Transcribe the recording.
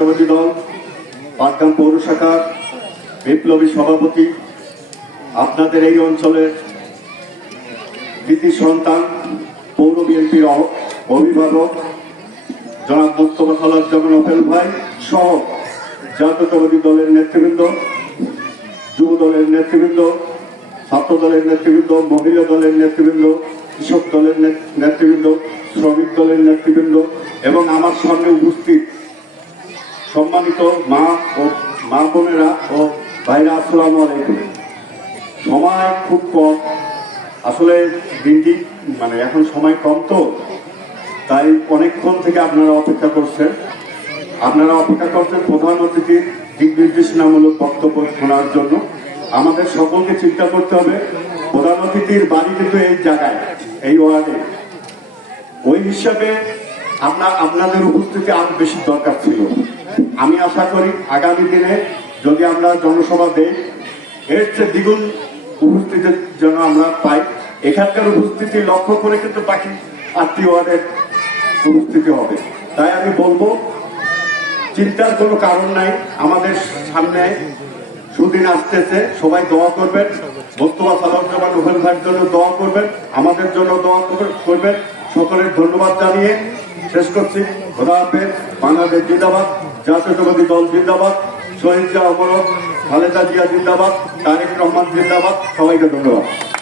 দল পাটগ্রাম পৌর শাখার বিপ্লবী সভাপতি, আপনাদের এই অঞ্চলের কৃতি সন্তান, পৌর বিএনপির অভিভাবক জনাব মোস্তফা সালাউজ্জামান নোবেল ভাই সহ জাতীয়তাবাদী দলের নেতৃবৃন্দ, যুব দলের নেতৃবৃন্দ, ছাত্র দলের নেতৃবৃন্দ, মহিলা দলের নেতৃবৃন্দ, কৃষক দলের নেতৃবৃন্দ, শ্রমিক দলের নেতৃবৃন্দ এবং আমার সামনে উপস্থিত সম্মানিত মা বোনেরা ও ভাইরা, আসসালামু আলাইকুম। সময় খুব কম, আসলে দিনটি এখন সময় কম, তো তাই অনেকক্ষণ থেকে আপনারা অপেক্ষা করছেন প্রধান অতিথির দিক নির্দেশনামূলক বক্তব্য শোনার জন্য। আমাদের সকলকে চিন্তা করতে হবে, প্রধান অতিথির বাড়ি কিন্তু এই জায়গায়, এই ওয়ার্ডে। ওই হিসাবে আপনাদের উপস্থিতি আরো বেশি দরকার ছিল। আমি আশা করি আগামী দিনে যদি আমরা জনসভা দেই, এর চেয়ে দ্বিগুণ উপস্থিতি যেন আমরা পাই। এখানকার উপস্থিতি লক্ষ্য করে কিন্তু বাকি 8টি ওয়ার্ডের উপস্থিতি হবে। তাই আমি বলবো, চিন্তার কোনো কারণ নাই। আমাদের সামনে সুদিন আসতেছে, সবাই দোয়া করবেন। মোস্তফা সালাউজ্জামান নোবেল ভাইয়ের জন্য দোয়া করবেন, আমাদের জন্য দোয়া করবেন। সকলের ধন্যবাদ জানিয়ে শেষ করছি। খোদা হাফেজ। বাংলাদেশ জিন্দাবাদ, জাতীয়তাবাদী দল জিন্দাবাদ, শহীদ জিয়া অমর, খালেদা জিয়া জিন্দাবাদ, তারেক রহমান জিন্দাবাদ। সবাইকে ধন্যবাদ।